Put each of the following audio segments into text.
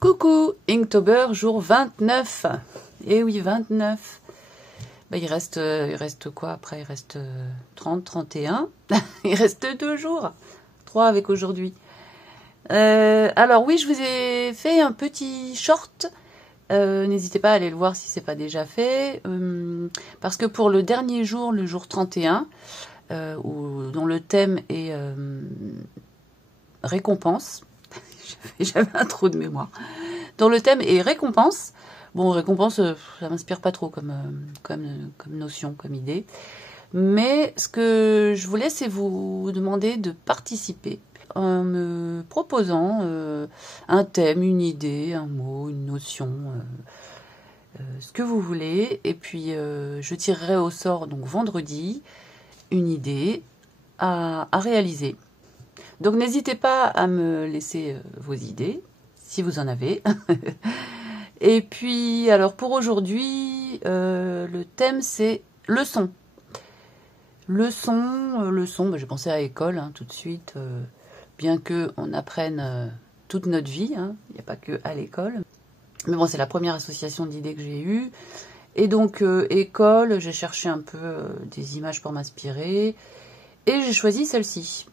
Coucou, Inktober, jour 29. Eh oui, 29. Bah, il reste quoi après? Il reste 30, 31. Il reste 2 jours. 3 avec aujourd'hui. Alors oui, je vous ai fait un petit short. N'hésitez pas à aller le voir si c'est pas déjà fait. Parce que pour le dernier jour, le jour 31, dont le thème est récompense. J'avais un trou de mémoire. Dont le thème est récompense. Bon, récompense, ça m'inspire pas trop comme notion, comme idée. Mais ce que je voulais, c'est vous demander de participer en me proposant un thème, une idée, un mot, une notion, ce que vous voulez. Et puis, je tirerai au sort, donc vendredi, une idée à réaliser. Donc, n'hésitez pas à me laisser vos idées, si vous en avez. Et puis, alors pour aujourd'hui, le thème c'est le son. Le son, j'ai pensé à école hein, tout de suite, bien qu'on apprenne toute notre vie, hein, il n'y a pas que à l'école. Mais bon, c'est la première association d'idées que j'ai eue. Et donc, école, j'ai cherché un peu des images pour m'inspirer. Et j'ai choisi celle-ci.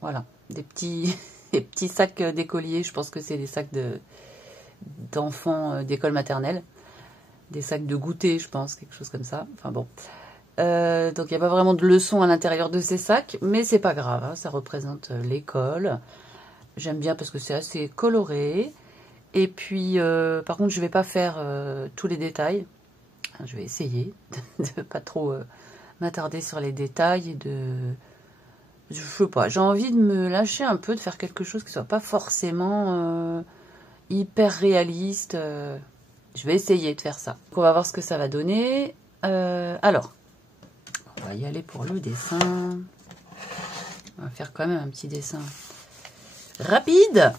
Voilà, des petits, des petits sacs d'écoliers, je pense que c'est des sacs d'enfants d'école maternelle, des sacs de goûter, je pense, quelque chose comme ça. Enfin bon. Donc il n'y a pas vraiment de leçons à l'intérieur de ces sacs, mais c'est pas grave, hein, ça représente l'école. J'aime bien parce que c'est assez coloré. Et puis, par contre, je vais pas faire tous les détails. Je vais essayer de pas trop m'attarder sur les détails et de... Je sais pas, j'ai envie de me lâcher un peu, de faire quelque chose qui soit pas forcément... hyper réaliste. Je vais essayer de faire ça. Donc, on va voir ce que ça va donner. Alors, on va y aller pour le dessin. On va faire quand même un petit dessin rapide.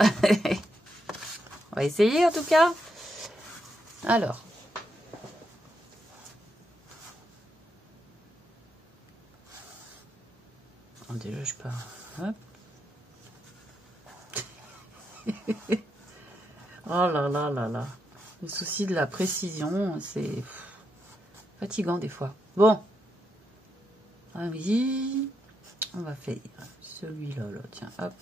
On va essayer en tout cas. Alors. Déjà, je pars. Hop. Oh là là là là. Le souci de la précision, c'est fatigant des fois. Bon. Ah oui. On va faire celui-là, là. Tiens, hop.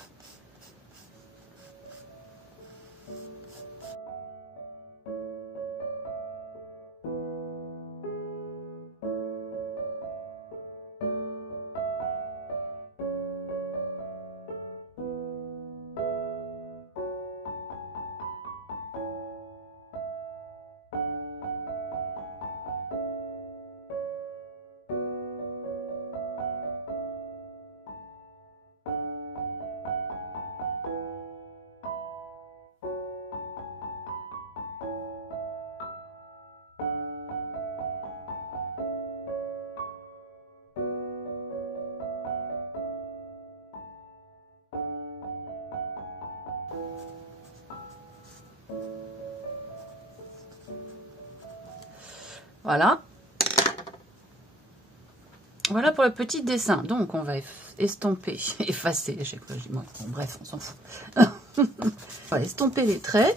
Voilà. Voilà pour le petit dessin. Donc, on va estomper, effacer. Je sais pas, bon, bref, on s'en fout. On va estomper les traits.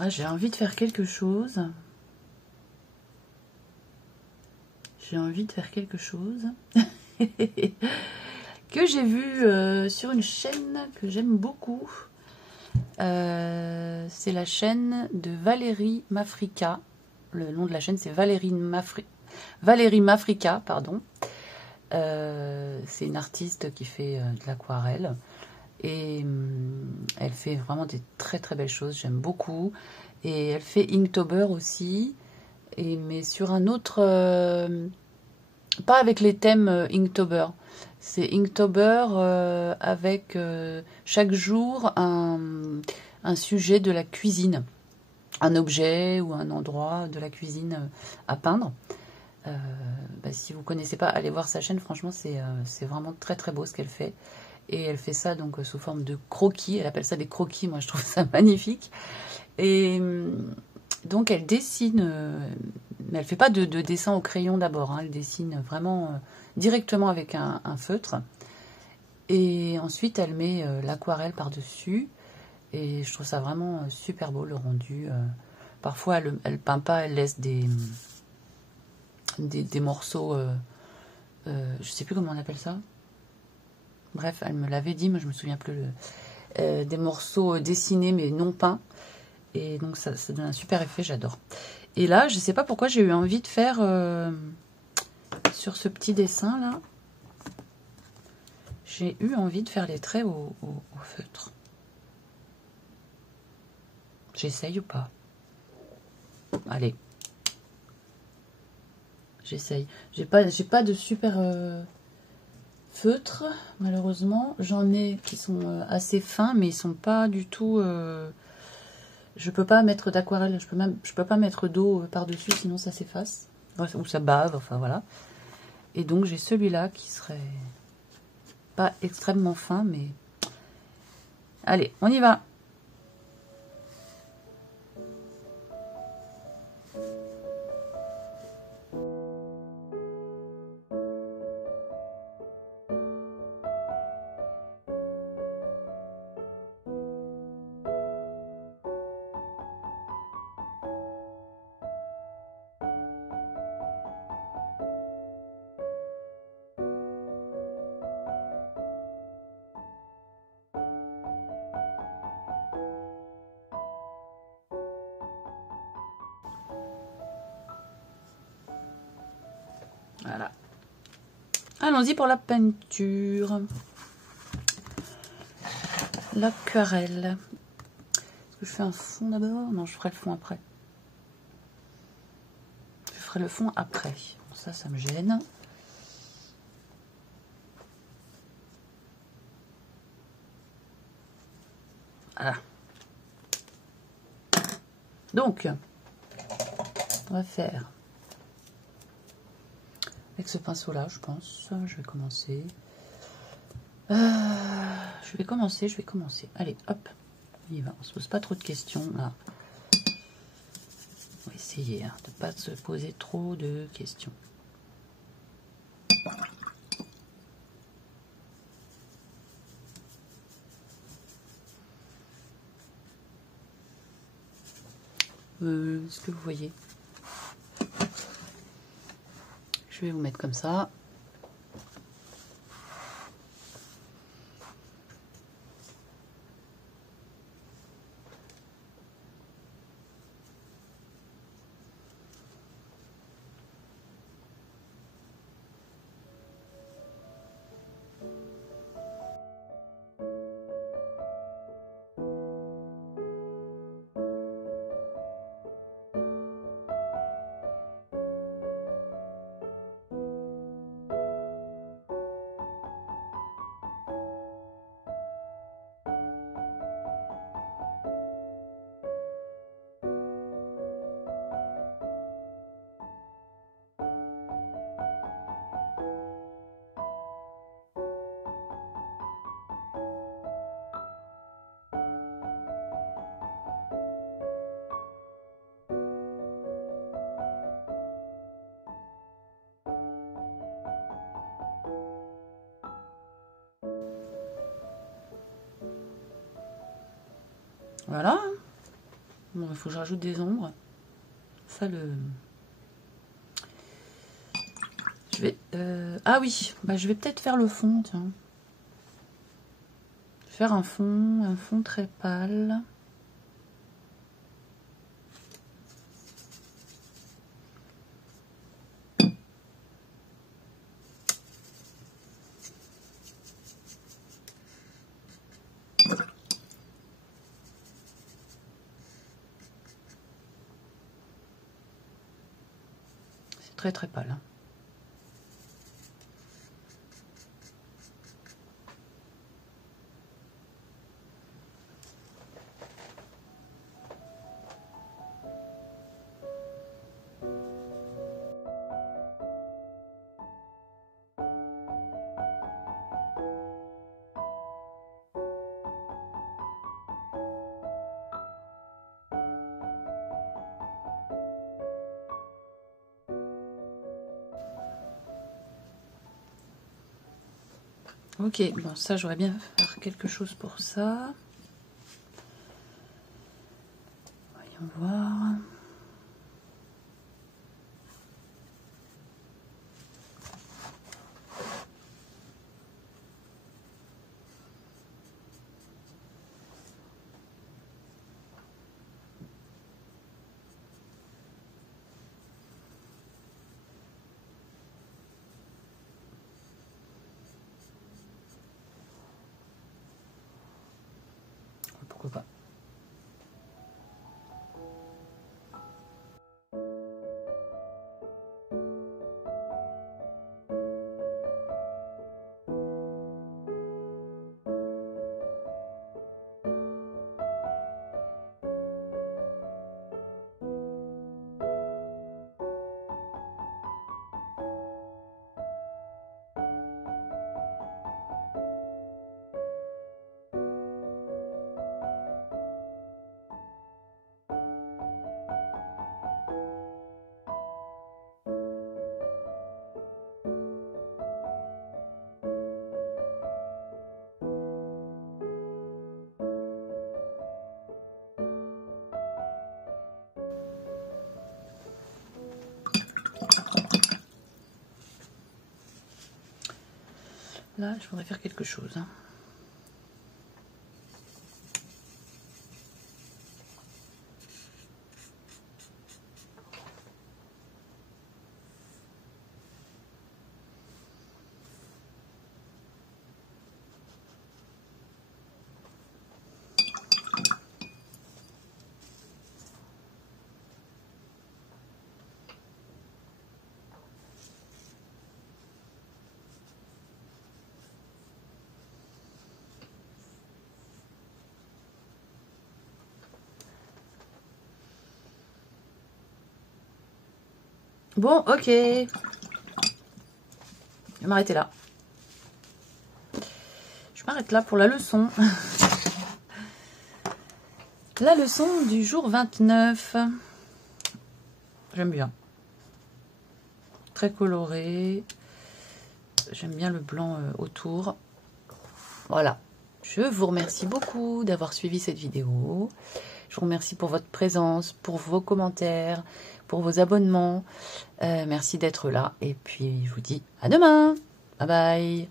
Ah, j'ai envie de faire quelque chose. J'ai envie de faire quelque chose que j'ai vu sur une chaîne que j'aime beaucoup. C'est la chaîne de Valérie Mafrika. Le nom de la chaîne, c'est Valérie Mafrika, pardon. C'est une artiste qui fait de l'aquarelle. Et elle fait vraiment des très très belles choses. J'aime beaucoup. Et elle fait Inktober aussi. Mais sur un autre... pas avec les thèmes Inktober. C'est Inktober avec chaque jour un sujet de la cuisine. Un objet ou un endroit de la cuisine à peindre. Si vous ne connaissez pas, allez voir sa chaîne. Franchement, c'est vraiment très très beau ce qu'elle fait. Et elle fait ça donc sous forme de croquis. Elle appelle ça des croquis. Moi, je trouve ça magnifique. Et donc, elle dessine... mais elle ne fait pas de dessin au crayon d'abord. Hein, elle dessine vraiment directement avec un feutre. Et ensuite, elle met l'aquarelle par-dessus. Et je trouve ça vraiment super beau, le rendu. Parfois, elle peint pas, elle laisse des morceaux, je sais plus comment on appelle ça. Bref, elle me l'avait dit, mais je me souviens plus. Des morceaux dessinés, mais non peints. Et donc, ça donne un super effet, j'adore. Et là, je sais pas pourquoi j'ai eu envie de faire, sur ce petit dessin, là, j'ai eu envie de faire les traits au feutre. J'essaye ou pas? Allez. J'essaye. J'ai pas de super feutre, malheureusement. J'en ai qui sont assez fins, mais ils sont pas du tout... je peux pas mettre d'aquarelle, je peux pas mettre d'eau par-dessus, sinon ça s'efface. Ou ça bave, enfin voilà. Et donc j'ai celui-là qui serait pas extrêmement fin, mais... Allez, on y va! Voilà. Allons-y pour la peinture. L'aquarelle. Est-ce que je fais un fond d'abord? Non, je ferai le fond après. Je ferai le fond après. Bon, ça me gêne. Voilà. Donc, on va faire avec ce pinceau-là, je pense. Je vais commencer. Je vais commencer. Allez, hop. On y va. On se pose pas trop de questions, là. On va essayer de ne pas se poser trop de questions. Est-ce que vous voyez? Je vais vous mettre comme ça. Voilà. Bon, il faut que je rajoute des ombres. Ça, je vais... Ah oui, bah, je vais peut-être faire le fond, tiens. Faire un fond très pâle. C'est très pâle. Hein. Ok, bon ça j'aurais bien faire quelque chose pour ça. Là, je voudrais faire quelque chose. Hein. Bon, ok. Je vais m'arrêter là. Je m'arrête là pour la leçon. La leçon du jour 29. J'aime bien. Très coloré. J'aime bien le blanc autour. Voilà. Je vous remercie beaucoup d'avoir suivi cette vidéo. Je vous remercie pour votre présence, pour vos commentaires, pour vos abonnements. Merci d'être là. Et puis, je vous dis à demain. Bye bye.